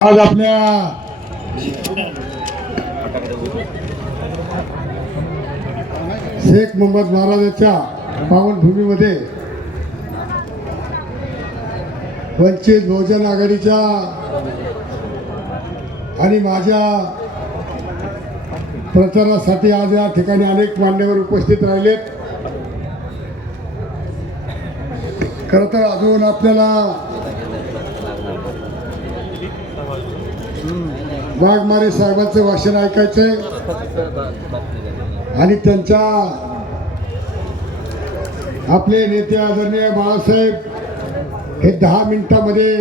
आज आपल्या शेख मोहम्मद महाराजांच्या पावनभूमीमध्ये वंचित बहुजन आघाडीच्या आणि माझ्या प्रचारासाठी आज या ठिकाणी अनेक मान्यवर उपस्थित राहिलेत. खरं तर अजून आपल्याला वाघमारे साहेबांचं भाषण ऐकायचंय. आणि त्यांच्या आपले नेते आदरणीय बाळासाहेब हे दहा मिनिटामध्ये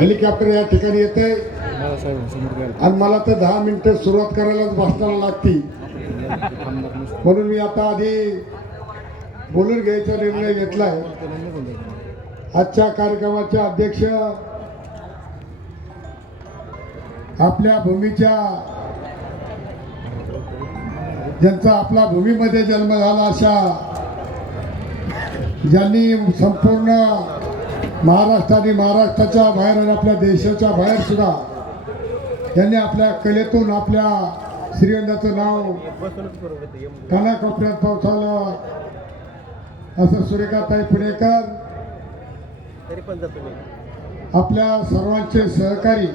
हेलिकॉप्टर या ठिकाणी येत आहे आणि मला तर दहा मिनिटं सुरुवात करायलाच भाषणाला लागती. म्हणून मी आता आधी बोलून घ्यायचा निर्णय घेतलाय. आजच्या कार्यक्रमाचे अध्यक्ष आपल्या भूमीच्या ज्यांचा आपला भूमीमध्ये जन्म झाला अशा ज्यांनी संपूर्ण महाराष्ट्र आणि महाराष्ट्राच्या बाहेर आणि आपल्या देशाच्या बाहेर सुद्धा त्यांनी आपल्या कलेतून आपल्या श्रीगंधाचं नाव कानाकोपऱ्यात पोहोचवलं असं सुरेखाताई पुणेकर आपल्या सर्वांचे सहकारी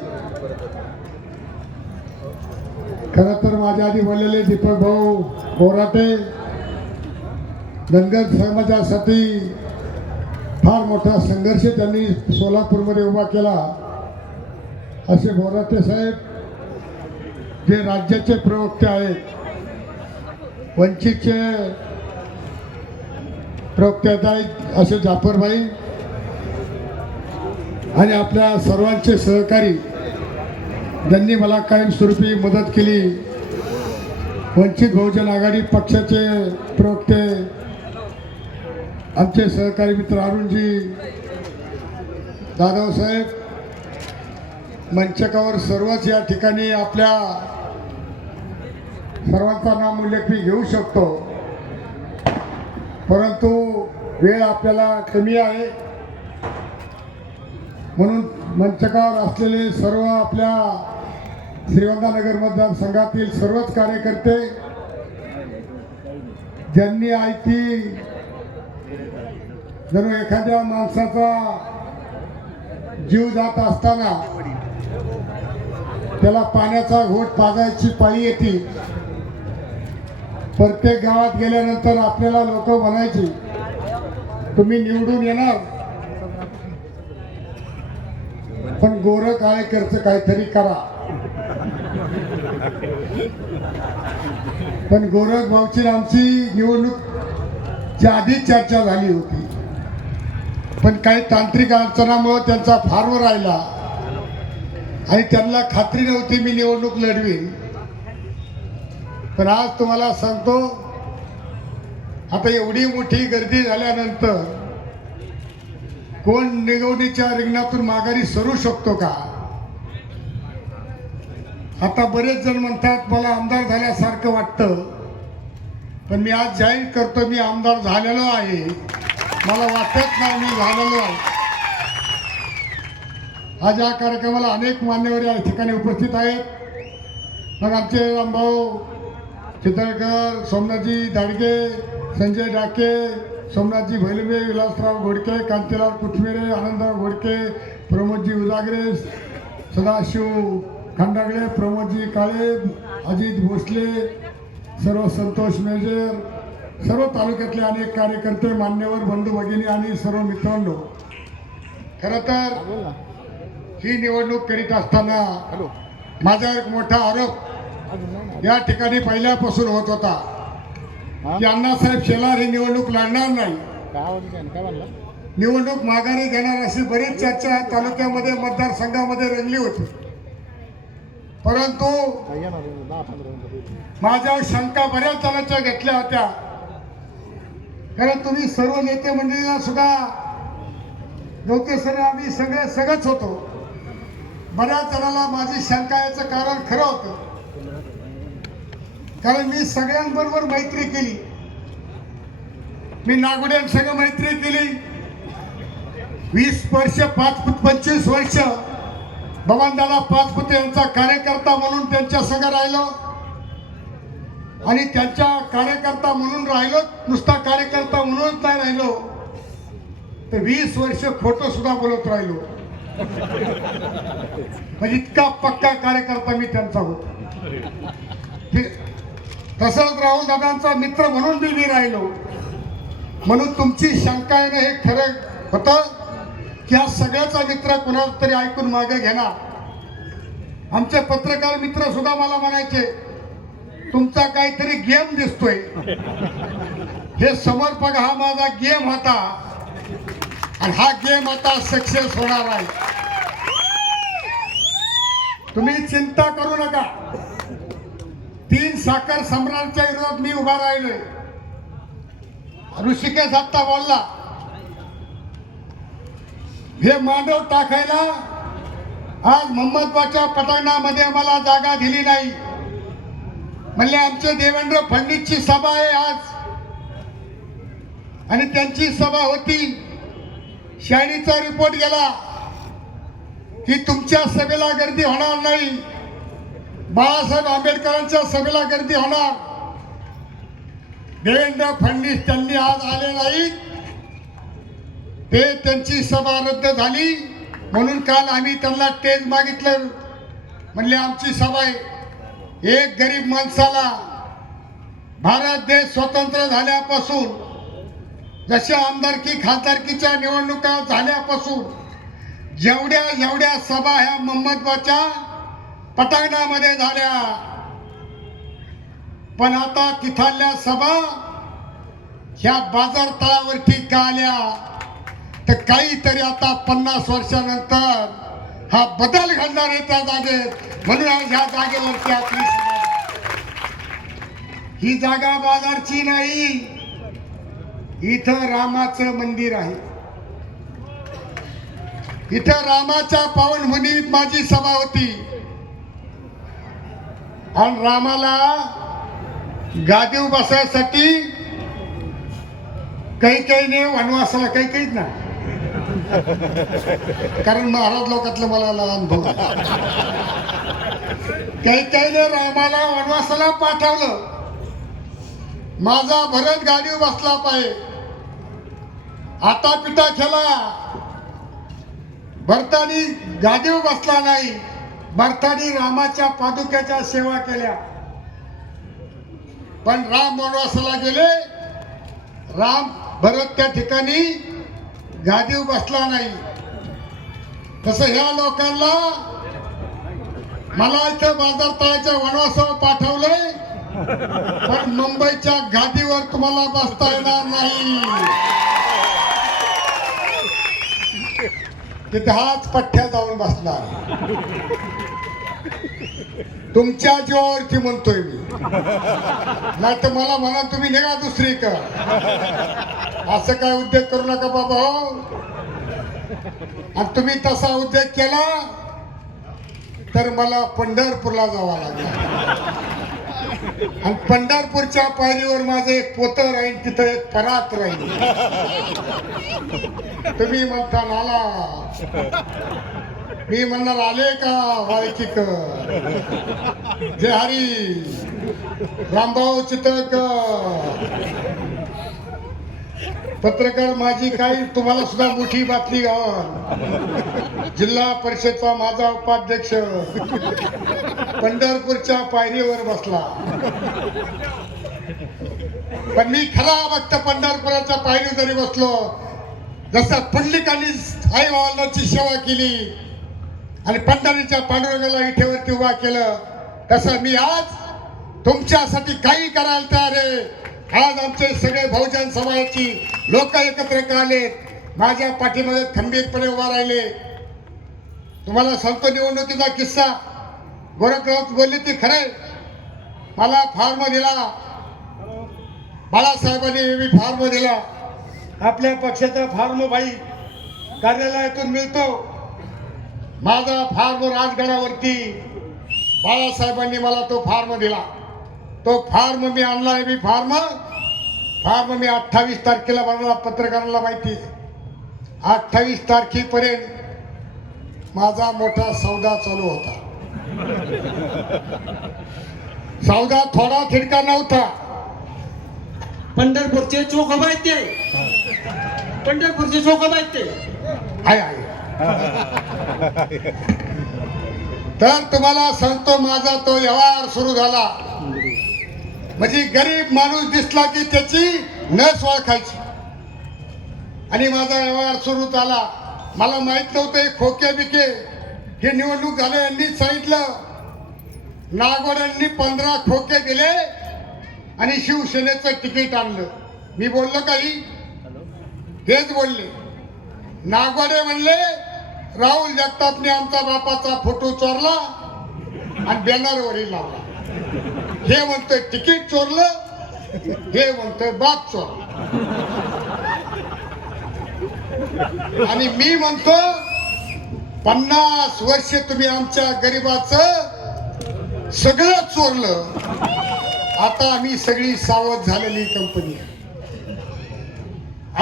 खरं तर माझ्या आधी बोललेले दीपक भाऊ बोराटे धनगर समाजासाठी फार मोठा संघर्ष त्यांनी सोलापूरमध्ये उभा केला. असे बोराटे साहेब जे राज्याचे प्रवक्ते आहेत वंचितचे प्रवक्ते आहेत असे जाफरभाई आणि आपल्या सर्वांचे सहकारी ज्यांनी मला कायमस्वरूपी मदत केली वंचित बहुजन आघाडी पक्षाचे प्रवक्ते आमचे सहकारी मित्र अरुणजी दादासाहेब मंचकावर सर्वच या ठिकाणी आपल्या सर्वांचा नाम उल्लेख मी घेऊ शकतो. परंतु वेळ आपल्याला कमी आहे. म्हणून मंचकावर असलेले सर्व आपल्या श्रीगंधानगर मतदारसंघातील सर्वच कार्यकर्ते ज्यांनी आयती जणू एखाद्या माणसाचा जीव जात असताना त्याला पाण्याचा घोट पाजायची पाळी येते. प्रत्येक गावात गेल्यानंतर आपल्याला लोक म्हणायची तुम्ही निवडून येणार पण गोर काळे काहीतरी करा. पण गोरख भाऊची आमची निवडणूक आधी चर्चा झाली होती. पण काही तांत्रिक अडचणामुळे त्यांचा फार्म राहिला. आणि त्यांना खात्री नव्हती मी निवडणूक लढवीन. पण आज तुम्हाला सांगतो आता एवढी मोठी गर्दी झाल्यानंतर कोण निगवणीच्या रिंगणातून माघारी सरू शकतो का? आता बरेच जण म्हणतात मला आमदार झाल्यासारखं वाटतं पण मी आज जाहीर करतो मी आमदार झालेलो आहे. मला वाटत नाही मी झालेलो आहे. आज या कार्यक्रमाला अनेक मान्यवर या ठिकाणी उपस्थित आहेत. मग आमचे रामभाऊ चितळकर सोमनाथजी दाडगे संजय डाके सोमनाथजी भैलवे विलासराव घोडके कांतीलाल कुठमेरे आनंदराव घोडके प्रमोदजी उजागरे सदाशिव खंडागळे प्रमोदजी काळे अजित भोसले सर्व संतोष मेजर सर्व तालुक्यातले अनेक कार्यकर्ते मान्यवर बंधू भगिनी आणि सर्व मित्रांनो. खरं तर ही निवडणूक करीत असताना माझा एक मोठा आरोप या ठिकाणी पहिल्यापासून होत होता. की अण्णासाहेब शेलार ही निवडणूक लढणार नाही. निवडणूक माघारी घेणार अशी बरीच चर्चा तालुक्यामध्ये मतदारसंघामध्ये रंगली होती. परंतु माझ्या शंका बऱ्याच जणांच्या घेतल्या होत्या. कारण तुम्ही सर्व नेते मंडळीला सुद्धा नव्हते सर आम्ही सगळे सगळंच होतो. बऱ्याच जणांना माझी शंका याचं कारण खरं होतं. कारण मी सगळ्यांबरोबर मैत्री केली. मी नागोड्यांसंग मैत्री केली. वीस वर्ष पाच पंचवीस वर्ष बबनदादा पाचपुते यांचा कार्यकर्ता म्हणून त्यांच्या सगळं राहिलो. आणि त्यांच्या कार्यकर्ता म्हणून राहिलो नुसता कार्यकर्ता म्हणूनच नाही राहिलो. तर वीस वर्ष खोटं सुद्धा बोलत राहिलो. म्हणजे इतका पक्का कार्यकर्ता मी त्यांचा होतो. ते- तसंच राहुल दादांचा मित्र म्हणून मी मी राहिलो. म्हणून तुमची शंका येणं हे खरं होतं की हा सगळ्याचा मित्र कुणाला तरी ऐकून मागे घेणार? आमचे पत्रकार मित्र सुद्धा मला म्हणायचे तुमचा काहीतरी गेम दिसतोय. हे समर्पक हा माझा गेम होता. आणि हा गेम आता सक्सेस होणार आहे. तुम्ही चिंता करू नका. तीन साखर सम्राटच्या विरोधात मी उभा राहिलोय ऋषिकेश आत्ता बोलला. हे मांडव टाकायला आज मोहम्मदबाच्या पटांगणामध्ये मला जागा दिली नाही. म्हणले आमचे देवेंद्र फडणवीसची सभा आहे आज. आणि त्यांची सभा होती. शाळेचा रिपोर्ट गेला की तुमच्या सभेला गर्दी होणार नाही. बाळासाहेब आंबेडकरांच्या सभेला गर्दी होणार. देवेंद्र फडणवीस त्यांनी आज आले नाहीत. ते त्यांची सभा रद्द झाली. म्हणून काल आम्ही त्यांना टेज मागितलं. म्हणले आमची सभा आहे. एक गरीब माणसाला भारत देश स्वतंत्र झाल्यापासून जशा आमदारकी खासदारकीच्या निवडणुका झाल्यापासून जेवढ्या जेवढ्या सभा ह्या मोहम्मदबाच्या पटांगणामध्ये झाल्या. पण आता तिथल्या सभा ह्या बाजार तळावरती का आल्या? तर काहीतरी आता पन्नास वर्षानंतर हा बदल घडणार आहे त्या जागेत. म्हणून आज ह्या जागेवरती आपली ही जागा बाजारची नाही इथं रामाचं मंदिर आहे. इथं रामाच्या पावनभूमीत माझी सभा होती. आणि रामाला गादीव बसायसाठी काही काही ने वनवासाला काही काहीच ना कारण महाराज लोकातलं मला लहान काही काही ने रामाला वनवासाला पाठवलं. माझा भरत गाडीवर बसला पाहिजे आता पिता खेळा. भरतानी गादीव बसला नाही. भरतानी रामाच्या पादुक्याच्या सेवा केल्या. पण राम वनवासाला गेले. राम भरत त्या ठिकाणी गादीव बसला नाही. तसं ह्या लोकांना मला इथं बाजार तळाच्या वनवासावर पाठवलंय पण मुंबईच्या गादीवर तुम्हाला बसता येणार नाही. तिथे हाच पठ्ठ्या जाऊन बसणार. तुमच्या जीवावरती म्हणतोय मी. नाही तर मला म्हणा तुम्ही निघा दुसरी कर असं काय उद्योग करू नका बाबा हो. आणि तुम्ही तसा उद्योग केला तर मला पंढरपूरला जावं लागेल. आणि पंढरपूरच्या पायरीवर माझं एक पोतं राहील तिथं एक परात राहील तुम्ही म्हणता नाला. मी म्हणणार आले का वाळकीक जे हरी. रामभाऊ चितळक पत्रकार माझी काही तुम्हाला सुद्धा मोठी बातमी गावात जिल्हा परिषदचा माझा उपाध्यक्ष पंढरपूरच्या पायरीवर बसला. पण मी खरा भक्त पंढरपुराच्या पायरी जरी बसलो जसं पुंडलिकांनी आई बाबांची सेवा केली आणि पंढरीच्या पांडुरंगाला इथेवरती उभा केलं तसं मी आज तुमच्यासाठी काही करायला तयार आहे. आज आमचे सगळे बहुजन समाजाची लोक एकत्र आलेत माझ्या पाठीमध्ये खंबीरपणे उभा राहिले. तुम्हाला सांगतो निवडणुकीचा किस्सा. गोरखराव बोलले ते खरे मला फॉर्म दिला. बाळासाहेबांनी मी फॉर्म दिला. आपल्या पक्षाचा फॉर्म भाई कार्यालयातून मिळतो. माझा फॉर्म राजगडावरती. बाळासाहेबांनी मला तो फॉर्म दिला. तो फॉर्म मी आणला मी फॉर्म. फॉर्म मी अठ्ठावीस तारखेला बनवला पत्रकारांना माहिती आहे. अठ्ठावीस तारखेपर्यंत माझा मोठा सौदा चालू होता. सौदा थोडा थिडका नव्हता. पंढरपूरचे चोखोबा आहेत ते पंढरपूरचे चोखोबा आहेत ते आहे आहे तर तुम्हाला सांगतो माझा तो व्यवहार सुरू झाला. म्हणजे गरीब माणूस दिसला की त्याची नस ओळखायची. आणि माझा व्यवहार सुरू झाला. मला माहीत नव्हतं हे खोके बिके. हे निवडणूक झालं यांनी सांगितलं नागोड्यांनी पंधरा खोके दिले आणि शिवसेनेचं तिकीट आणलं. मी बोललो काही? तेच बोलले. नागवाडे म्हणले राहुल जगतापने आमचा बापाचा फोटो चोरला आणि बॅनरवरही लावला. हे म्हणतोय तिकीट चोरलं हे म्हणतोय बाप चोर आणि मी म्हणतो पन्नास वर्ष तुम्ही आमच्या गरिबाचं सगळं चोरलं. आता आम्ही सगळी सावध झालेली कंपनी आहे.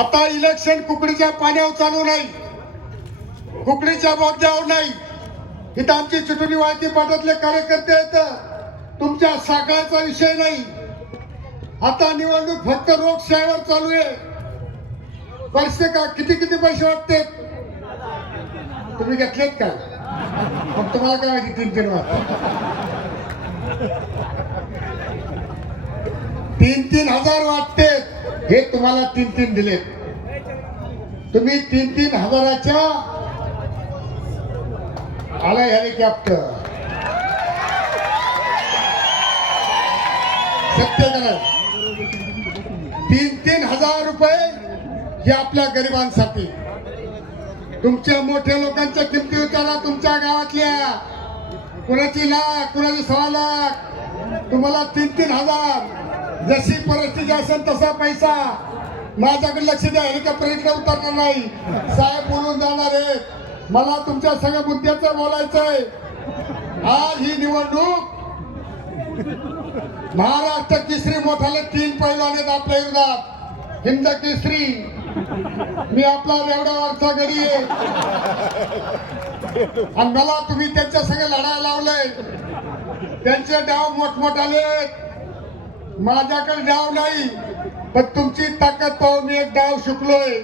आता इलेक्शन कुकडीच्या पाण्यावर चालू नाही. कुकडीच्या बोगद्यावर नाही. इथं आमची चुटणी वाहती पाटातले कार्यकर्ते आहेत. तुमच्या साखळाचा विषय नाही. आता निवडणूक फक्त लोकशाहीवर चालू आहे. पैसे का किती किती पैसे वाटते? तुम्ही घेतलेत का? मग तुम्हाला काय माहिती तीन तीन वाजता. तीन तीन हजार वाटते. हे तुम्हाला तीन तीन दिले तुम्ही तीन तीन हजाराच्या आला हेलिकॉप्टर. सत्य का तीन तीन हजार रुपये हे आपल्या गरिबांसाठी. तुमच्या मोठ्या लोकांच्या किमती विचारा तुमच्या गावातल्या. कुणाची लाख कुणाची सहा लाख. तुम्हाला तीन तीन हजार. जशी परिस्थिती असेल तसा पैसा. माझ्याकडे लक्ष द्या हेलिकॉप्टर उतरणार नाही. साहेब बोलून जाणार आहेत. मला तुमच्या सगळ्या मुद्द्याचं बोलायचंय. आज ही निवडणूक महाराष्ट्र केसरी मोठाले तीन पैलवान आहेत आपल्या विरोधात हिंद केसरी. मी आपला रेवड्यावरचा गडी आहे. आणि मला तुम्ही त्यांच्या सगळे लढा लावलंय. त्यांचे डाव मोठमोठाले माझ्याकडे डाव नाही पण तुमची ताकद पाहून मी एक डाव शिकलोय.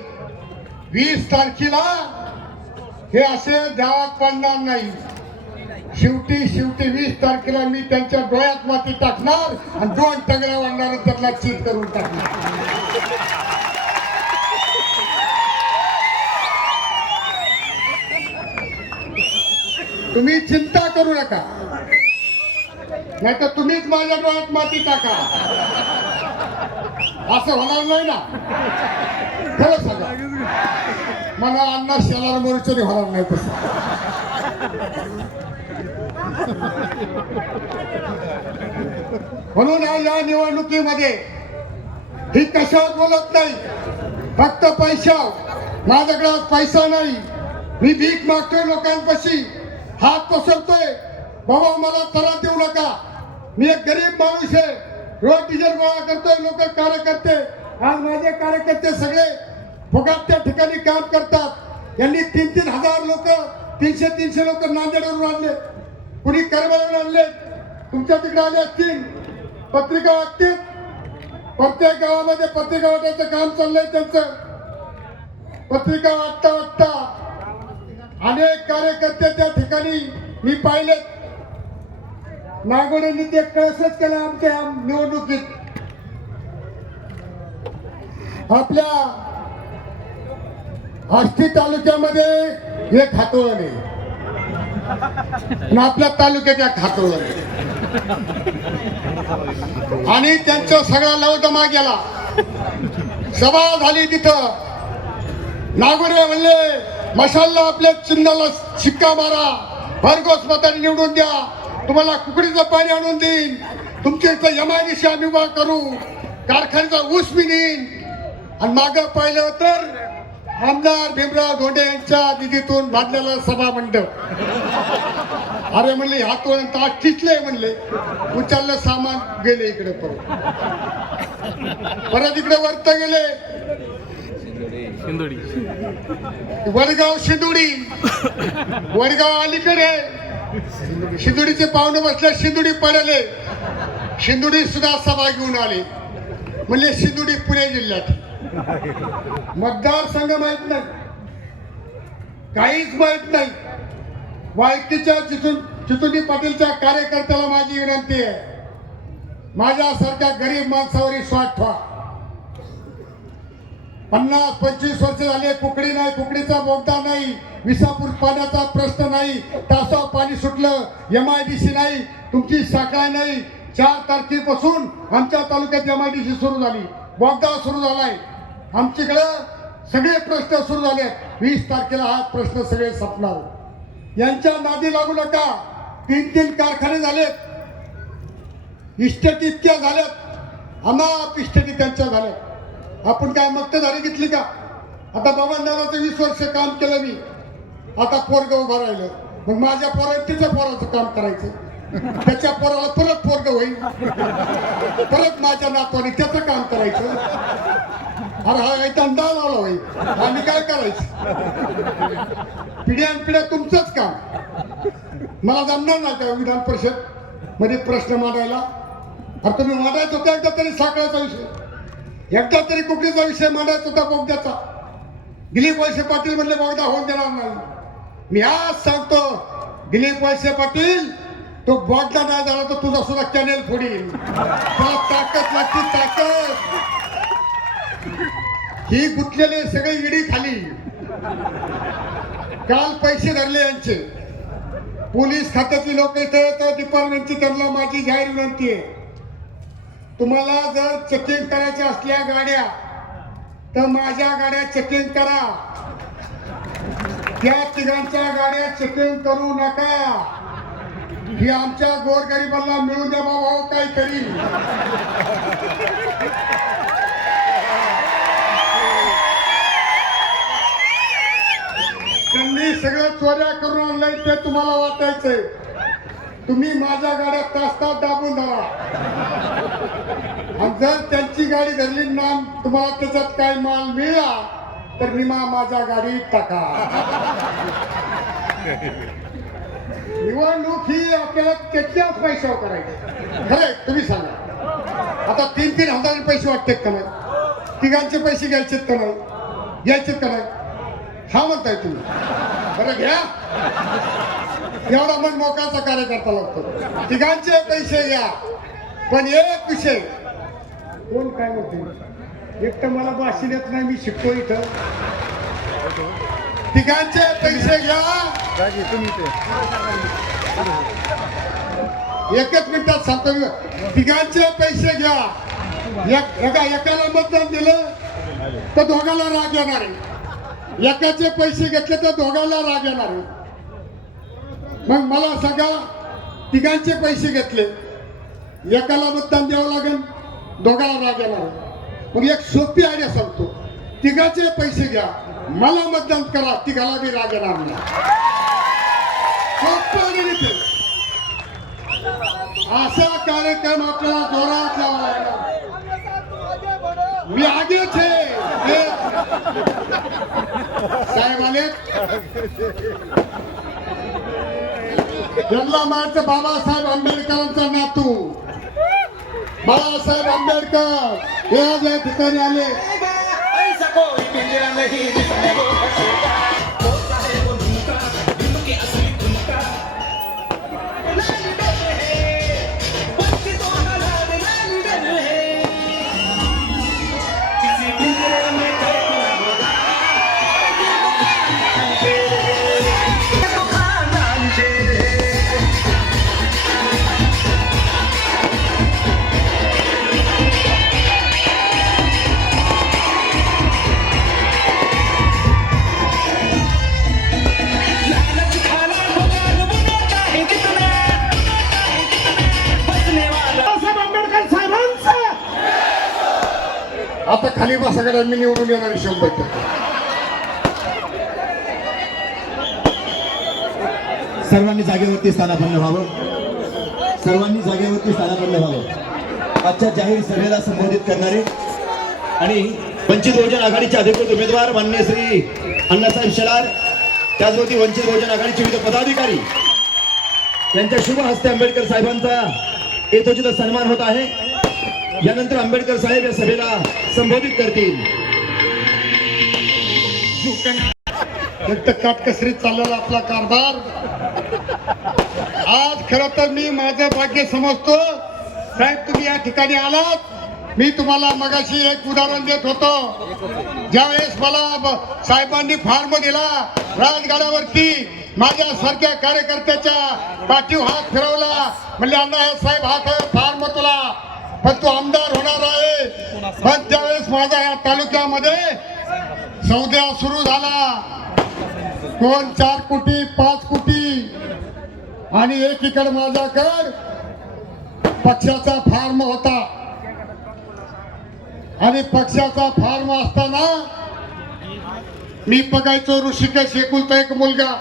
वीस तारखेला हे असे डावात पडणार नाही. शेवटी शेवटी वीस तारखेला मी त्यांच्या डोळ्यात माती टाकणार आणि दोन टगड्या वाढणार त्यातला चीट करून टाकणार. तुम्ही चिंता करू नका. नाही तर तुम्हीच माझ्या डोळ्यात माती टाका. असं होणार नाही ना. खरं सांगा. मला अण्णा शेलार मोर्चरी होणार नाही तसं. म्हणून या निवडणुकीमध्ये ही कशावर बोलत नाही फक्त पैसा माझ्याकडे पैसा नाही. मी भीक मागतोय लोकांपाशी. हात पसरतोय. बाबा मला त्रास देऊ नका. मी एक गरीब माणूस आहे. रोज डिझेल गोळा करतोय लोक कार्यकर्ते. आज माझे कार्यकर्ते सगळे फुगात त्या ठिकाणी काम करतात. यांनी तीन तीन हजार लोक तीनशे तीनशे लोक नांदेडवरून आणले. कुणी करमाळून आणले तुमच्या तिकडे आले असतील पत्रिका वाटतील प्रत्येक गावामध्ये पत्रिका वाटायचं काम चाललंय त्यांचं. पत्रिका वाटता वाटता अनेक कार्यकर्ते त्या ठिकाणी मी पाहिले. नागोडेंनी ते कळसच केलं आमच्या निवडणुकीत. आपल्या आष्टी तालुक्यामध्ये एक हातोळण नाही आपल्या तालुक्याच्या एक आणि त्यांचा सगळा लवदमा गेला. सभा झाली तिथं. नागोरे म्हणले मशालला आपल्या चिन्हाला शिक्का मारा. भरघोस मताने निवडून द्या. तुम्हाला कुकडीचं पाणी आणून देईन. तुमच्या इथं यमानिशी आम्ही उभा करू. कारखान्याचा ऊस मी देईन आणि माग पाहिलं तर आमदार भीमराव धोंडे यांच्या निधीतून बांधलेला सभा मंडप अरे म्हणले हातोळण ताट चिचले म्हणले. उचललं सामान गेले इकडे परत. परत इकडे वर्त गेले. शिंदोडी. वडगाव शिंदुडी. वडगाव अलीकडे. शिंदुडीचे पाहुणे बसले शिंदुडी पडले. शिंदुडी सुद्धा सभा घेऊन आले. म्हणले शिंदुडी पुणे जिल्ह्यात. मतदारसंघ माहीत नाही. काहीच माहीत नाही. वाळकीच्या चितून चितुनी पाटीलच्या कार्यकर्त्याला माझी विनंती आहे. माझ्यासारख्या गरीब माणसावर विश्वास ठेवा. पन्नास पंचवीस वर्ष झाले कुकडी नाही कुकडीचा बोगदा नाही विसापूर पाण्याचा प्रश्न नाही तासाव पाणी सुटलं एम आय डी सी नाही तुमची शाखा नाही. चार तारखेपासून आमच्या तालुक्यात एम आय डी सी सुरू झाली. बोगदा सुरू झालाय. आमच्याकडं सगळे प्रश्न सुरू झाले. वीस तारखेला हा प्रश्न सगळे संपणार. यांच्या नादी लागू नका. तीन तीन कारखाने झालेत. इस्टेट इतक्या झाल्यात. अनाप इस्टेटी त्यांच्या झाल्यात. आपण काय मक्तेदारी घेतली का? आता बाबा बाबांदाराचं वीस वर्ष काम केलं मी. आता पोरग उभं राहिलं. मग माझ्या पोरा तिच्या पोराचं काम करायचं. त्याच्या पोराला परत पोरग होईल. परत माझ्या नातवाने त्याचं काम करायचं. अरे हा काही धंदा लावला भाई आम्ही काय करायचं? पिढ्यान पिढ्या तुमचंच काम. मला जमणार नाही का विधान परिषदमध्ये प्रश्न मांडायला. अरे तुम्ही मांडायचं होता एकदा तरी साखळाचा विषय. एकदा तरी कुठलीचा विषय मांडायचा होता बोगद्याचा. दिलीप वळसे पाटील म्हणले बोगदा होऊन देणार नाही. मी आज सांगतो दिलीप वळसे पाटील तो बोगदा नाही झाला तर तुझा सुद्धा कॅनेल फोडील. ताकद लागते ताकद. ही गुंतलेले सगळे इडी खाली. काल पैसे धरले यांचे. पोलीस खात्यातली लोक इथे तर डिपार्टमेंटची त्यांना माझी जाहीर विनंती आहे. तुम्हाला जर चेकिंग करायच्या असल्या गाड्या तर माझ्या गाड्या चेकिंग करा. त्या तिघांच्या गाड्या चेकिंग करू नका. ही आमच्या गोरगरिबांना मिळून द्या बाबा हो काही तरी सगळ्या चोऱ्या करून आणलंय ते तुम्हाला वाटायचंय. तुम्ही माझ्या गाड्या तास तास दाबून धरा. आणि जर त्यांची गाडी धरली ना तुम्हाला त्याच्यात काय माल मिळा तर विमा माझ्या गाडीत टाका. निवडणूक ही आपल्याला त्याच्याच पैशावर करायची. खरे तुम्ही सांगा. आता तीन तीन हजार पैसे वाटतात का नाही? तिघांचे पैसे घ्यायचेत का नाही? घ्यायचेत का नाही? हा म्हणताय तुम्ही. बरं घ्या. एवढा मग मोकाचा कार्यकर्ता लागतो. तिघांचे पैसे घ्या. पण एक विषय. कोण काय म्हणते? एक तर मला भाषण येत नाही मी शिकतो इथं. तिघांचे पैसे घ्या. एकच मिनिटात सांगतो. तिघांचे पैसे घ्या. एक- एका एकाला मतदान दिलं तर दोघाला राग येणार आहे. एकाचे पैसे घेतले तर दोघांना राग येणार. मग मला सगळा तिघांचे पैसे घेतले. एकाला मतदान द्यावं लागेल दोघांना राग येणार. मग एक सोपी आयडिया सांगतो. तिघाचे पैसे घ्या मला मतदान करा तिघाला बी राग येणार नाही. असा कार्यक्रम आपल्याला जोरात लावा लागला मी आगेच आहे साहेब आले। यांना मारचं बाबासाहेब आंबेडकरांचा नातू। बाळासाहेब आंबेडकर। हे आज या ठिकाणी आले। खाली मी निवडून येणार शंभर टक्के. सर्वांनी जागेवरती स्थानापन्न व्हावं. सर्वांनी जागेवरती स्थानापन्न व्हावं. आजच्या जाहीर सभेला संबोधित करणारे आणि वंचित बहुजन आघाडीचे अधिकृत उमेदवार मान्य श्री अण्णासाहेब शेलार त्याचबरोबर वंचित बहुजन आघाडीचे विविध पदाधिकारी. यांच्या शुभ हस्ते आंबेडकर साहेबांचा येतोचित सन्मान होत आहे. यानंतर आंबेडकर साहेब या सभेला संबोधित करतील. काटकसरीत चाललेला आपला कारभार. आज खरं तर मी माझं भाग्य समजतो. साहेब तुम्ही या ठिकाणी आलात. मी तुम्हाला मगाशी एक उदाहरण देत होतो. ज्यावेळेस मला साहेबांनी फार्म दिला राजगाड्यावरती माझ्या सारख्या कार्यकर्त्याच्या पाठीव हात फिरवला. म्हणजे अण्णा साहेब हा फार्म तुला. पण आमदार होणार आहे. पण त्यावेळेस माझ्या या तालुक्यामध्ये सौद्या सुरू झाला. कोण चार कोटी पाच कोटी आणि एकीकडे कर पक्षाचा फार्म होता. आणि पक्षाचा फार्म असताना मी बघायचो ऋषिकेश एकुलता एक मुलगा.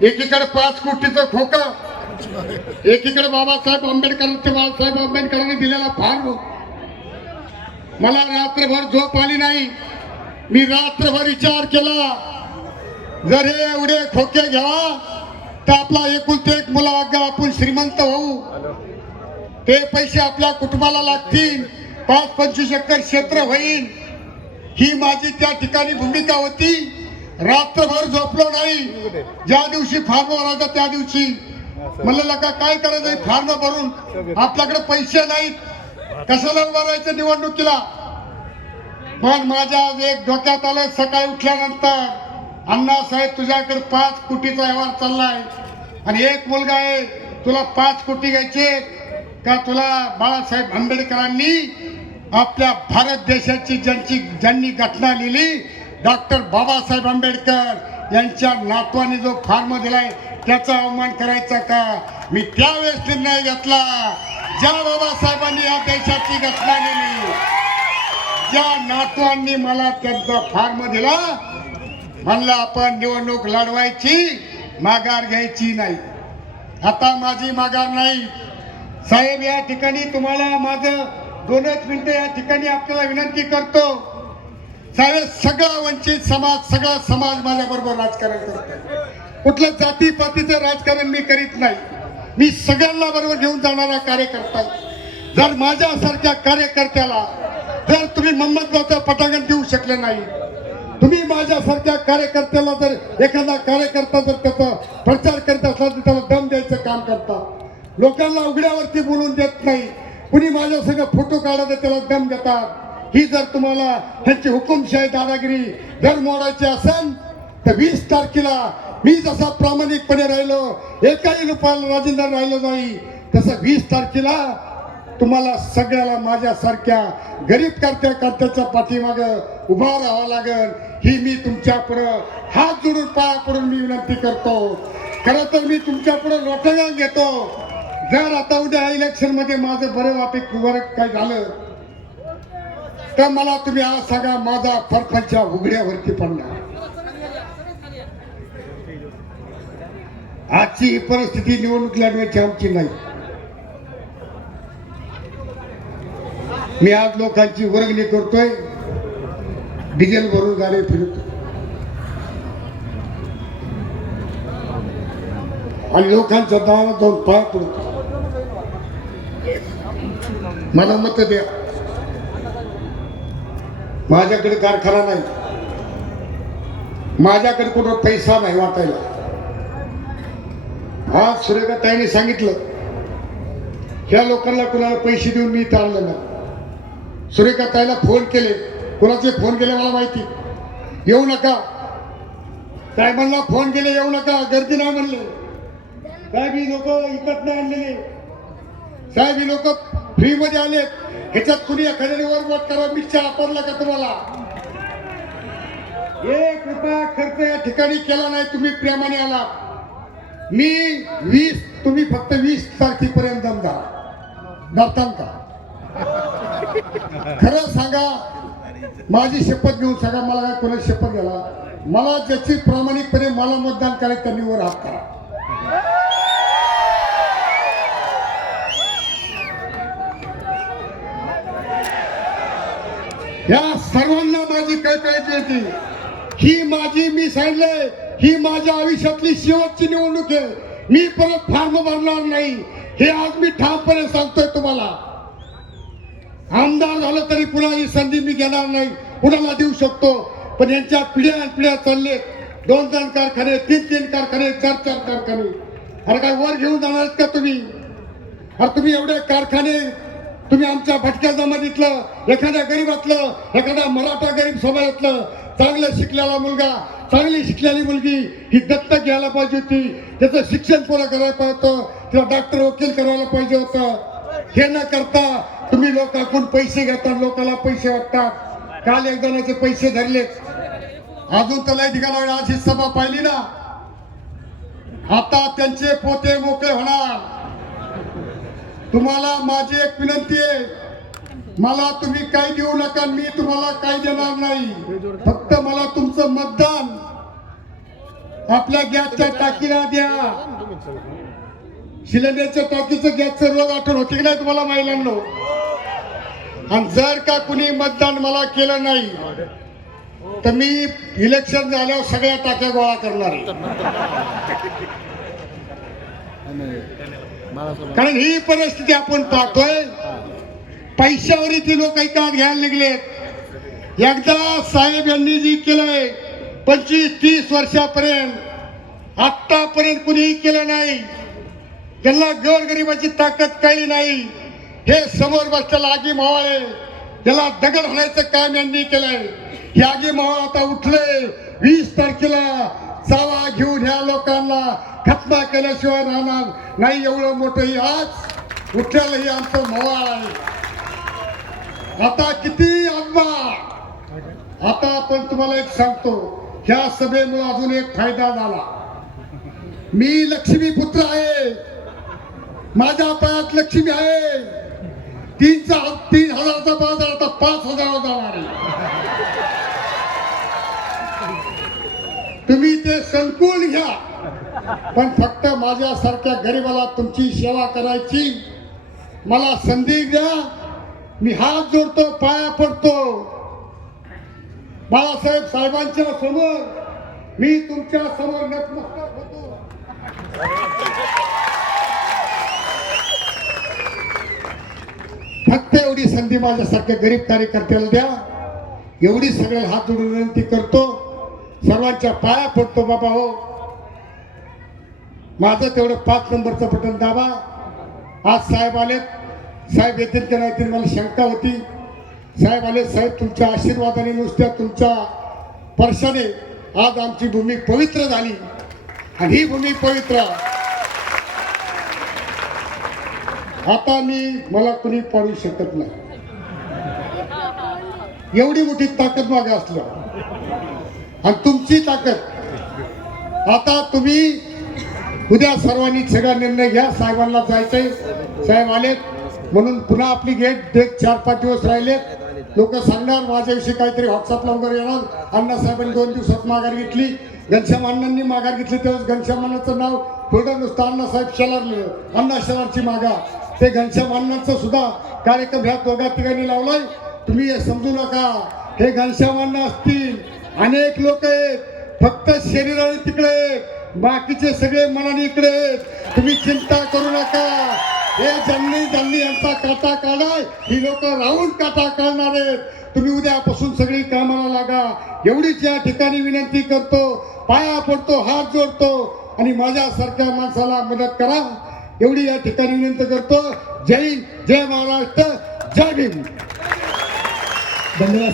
एकीकडे पाच कोटीचं खोकं. एकीकडे बाबासाहेब आंबेडकर बाबासाहेब आंबेडकरांनी दिलेला फार्म मला. रात्रभर झोप आली नाही. मी रात्रभर विचार केला जर हे एवढे खोके घ्यावा तर आपला एकुलते एक मुला आपण श्रीमंत होऊ. ते पैसे आपल्या कुटुंबाला लागतील पाच पंचवीस एकर क्षेत्र होईल. ही माझी त्या ठिकाणी भूमिका होती. रात्रभर झोपलो नाही. ज्या दिवशी फार्म त्या दिवशी म्हणलं का काय करायचं? फार्म भरून आपल्याकडे पैसे नाहीत. कशाला उभा निवडणुकीला? पण माझ्या एक डोक्यात आलं सकाळी उठल्यानंतर अण्णासाहेब तुझ्याकडे पाच कोटीचा व्यवहार चाललाय. आणि एक मुलगा आहे तुला पाच कोटी घ्यायचे का तुला बाळासाहेब आंबेडकरांनी आपल्या भारत देशाची ज्यांची ज्यांनी घटना लिहिली डॉक्टर बाबासाहेब आंबेडकर यांच्या नातवाने जो फॉर्म दिलाय त्याचा अवमान करायचा का? मी त्यावेळेस निर्णय घेतला. ज्या बाबासाहेबांनी या देशाची घटना केली ज्या नातवांनी मला त्यांचा फार्म दिला म्हणलं आपण निवडणूक लढवायची माघार घ्यायची नाही. आता माझी माघार नाही. साहेब या ठिकाणी तुम्हाला माझं दोनच मिनिटं या ठिकाणी आपल्याला विनंती करतो. साहेब सगळा वंचित समाज सगळा समाज माझ्या बरोबर राजकारण करतो कुठलं जातीपातीचं राजकारण मी करीत नाही. मी सगळ्यांना बरोबर घेऊन जाणारा कार्यकर्ता जर माझ्यासारख्या कार्यकर्त्याला जर तुम्ही मोहम्मदबाचा पटांगण देऊ शकले नाही तुम्ही माझ्यासारख्या कार्यकर्त्याला जर एखादा कार्यकर्ता जर त्याचा प्रचार करत असला तर त्याला दम द्यायचं काम करता. लोकांना उघड्यावरती बोलून देत नाही. कुणी माझ्या सगळं फोटो काढत त्याला दम देतात. ही जर तुम्हाला त्यांची हुकुमशाही दादागिरी जर मोडायची असेल तर वीस तारखेला मी जसा प्रामाणिकपणे राहिलो एकाही रुपयाला राजेंद्र राहिलो नाही तसं वीस तारखेला तुम्हाला सगळ्याला माझ्यासारख्या गरीब करत्या कर्त्याच्या पाठीमाग उभा राहावं लागेल. ही मी तुमच्या पुढं हात जोडून पाया पडून मी विनंती करतो. खरं तर मी तुमच्या पुढं लोटगा घेतो. जर आता उद्या इलेक्शनमध्ये माझं बरं वाटत बरं काय झालं तर मला तुम्ही आज सगळा माझा फरफरच्या उघड्यावरती पडणार. आजची ही परिस्थिती निवडणूक लढवायची आमची नाही. मी आज लोकांची वर्गणी करतोय. डिझेल भरून गाडी फिरतो आणि लोकांच्या दावा दोन पाय पडतो. मला मत द्या. माझ्याकडे कारखाना नाही. माझ्याकडे कुठं पैसा नाही वाटायला. आज सूर्यकाताईने सांगितलं. ह्या लोकांना कुणाला पैसे देऊन मी इथं आणलं नाही. फोन केले. कुणाचे फोन केले मला माहिती? येऊ नका. साहेबांना फोन केले येऊ नका. गर्दी नाही म्हणले. साहेब ही लोक विकत नाही आणलेले. साहेब ही लोक फ्री मध्ये आले. ह्याच्यात कुणी एखाद्याने वर वोट करा मिक्सर वापरला का तुम्हाला? एक रुपया खर्च या ठिकाणी केला नाही तुम्ही प्रेमाने आला मी वीस तुम्ही फक्त वीस तारखेपर्यंत दम धरा का? खरं सांगा माझी शपथ घेऊन सांगा मला काय कोणाची शपथ घ्याला मला ज्याची प्रामाणिकपणे मला मतदान करायचं त्यांनी वर हात करा. या सर्वांना माझी कळकळीची होती ही माझी मी सांगितलंय ही माझ्या आयुष्यातली शेवटची निवडणूक आहे. मी परत फार्म भरणार नाही. हे आज मी ठामपणे सांगतोय तुम्हाला. आमदार झालं तरी पुन्हा ही संधी मी घेणार नाही. कुणाला देऊ शकतो? पण यांच्या पिढ्या पिढ्या चाललेत. दोन दोन कारखाने तीन तीन कारखाने चार चार कारखाने. अरे काय वर घेऊन जाणार आहेत का तुम्ही? अरे तुम्ही एवढे कारखाने तुम्ही आमच्या भटक्या जमातीतलं एखाद्या गरीबातलं एखाद्या मराठा गरीब समाजातलं चांगला शिकलेला मुलगा चांगली शिकलेली मुलगी ही दत्तक घ्यायला पाहिजे होती. त्याचं शिक्षण पूर्ण करायला पाहिजे होतं. तिला डॉक्टर वकील करायला पाहिजे होतं. हे न करता तुम्ही लोकांकडून पैसे घेता लोकांना पैसे वाटतात. काल एक जणाचे पैसे धरलेत. अजून त्याला ठिकाणा आज ही सभा पाहिली ना. आता त्यांचे पोते मोकळे होणार. तुम्हाला माझी एक विनंती आहे. मला तुम्ही काही देऊ नका मी तुम्हाला काही देणार नाही. फक्त मला तुमचं मतदान. आपल्या गॅसच्या टाकीला द्या. सिलेंडरच्या टाकीचं गॅसचं रोज आठवण होते की नाही तुम्हाला महिलांनो? आणि जर का कुणी मतदान मला केलं नाही तर मी इलेक्शन झाल्यावर सगळ्या टाक्या गोळा करणार कारण ही परिस्थिती आपण पाहतोय. पैशावरी ती लोक ऐकात घ्यायला निघलेत एकदा साहेब यांनी जी केलंय पंचवीस तीस वर्षापर्यंत आतापर्यंत कुणीही केलं नाही. त्यांना गोरगरिबाची ताकद कळली नाही. हे समोर बसलेला आगी मावळे त्याला दगड होण्याचं काम यांनी केलंय. हे आगी मावळ आता उठले वीस तारखेला चावा घेऊन ह्या लोकांना खतना केल्याशिवाय राहणार नाही. एवढं मोठं ही आज उठलेलं ही आमचं मावळ आहे. आता किती आत्मा आता आपण तुम्हाला एक सांगतो ह्या सभेमुळे अजून एक फायदा झाला. मी लक्ष्मी पुत्र आहे. माझ्या पायात लक्ष्मी आहे. तीनचा तीन हजारचा बाजार आता पाच हजार जाणार आहे. तुम्ही ते संकुल घ्या. पण फक्त माझ्यासारख्या गरीबाला तुमची सेवा करायची. मला संधी द्या. मी हात जोडतो पाया पडतो. बाळासाहेब साहेबांच्या समोर मी तुमच्यासमोर नतमस्तक होतो. फक्त एवढी संधी माझ्यासारख्या गरीब कार्यकर्त्याला द्या. एवढी सगळ्याला हात जोडून विनंती करतो. सर्वांच्या पाया पडतो बाबा हो. माझं तेवढं पाच नंबरचं बटन दाबा. आज साहेब आलेत. साहेब येतील की नाही येतील मला शंका होती. साहेब आले साहेब तुमच्या आशीर्वादाने नुसत्या तुमच्या स्पर्शाने आज आमची भूमी पवित्र झाली. आणि ही भूमी पवित्र. आता मी मला कुणी पाडू शकत नाही. एवढी मोठी ताकद मागे असलं. आणि तुमची ताकद. आता तुम्ही उद्या सर्वांनी सगळा निर्णय घ्या. साहेबांना जायचंय. साहेब आलेत. म्हणून पुन्हा आपली गेट डेट चार पाच दिवस राहिले. लोक सांगणार माझ्याविषयी काहीतरी व्हॉट्सअपला वगैरे येणार. अण्णासाहेबांनी दोन दिवसात माघार घेतली. घनश्याम अण्णांनी माघार घेतली. तेव्हा घनश्याम अण्णाचं नाव थोडं नुसतं. अण्णासाहेब शेलारलं. अण्णा शेलारची माघार. ते घनश्याम अण्णांचं सुद्धा कार्यक्रम ह्या दोघा तिघांनी लावलाय. तुम्ही हे समजू नका. हे घनश्याम अण्णा असतील. अनेक लोक आहेत. फक्त शरीराने तिकडे बाकीचे सगळे मनाने इकडे तुम्ही चिंता करू नका. हे ज्यांनी ज्यांनी यांचा काटा काढाय ही लोक राहून काटा काढणार आहेत. तुम्ही उद्यापासून सगळी कामाला लागा. एवढीच या ठिकाणी विनंती करतो पाया पडतो हात जोडतो आणि माझ्यासारख्या माणसाला मदत करा. एवढी या ठिकाणी विनंती करतो. जय हिंद, जय महाराष्ट्र जय भीम. धन्यवाद.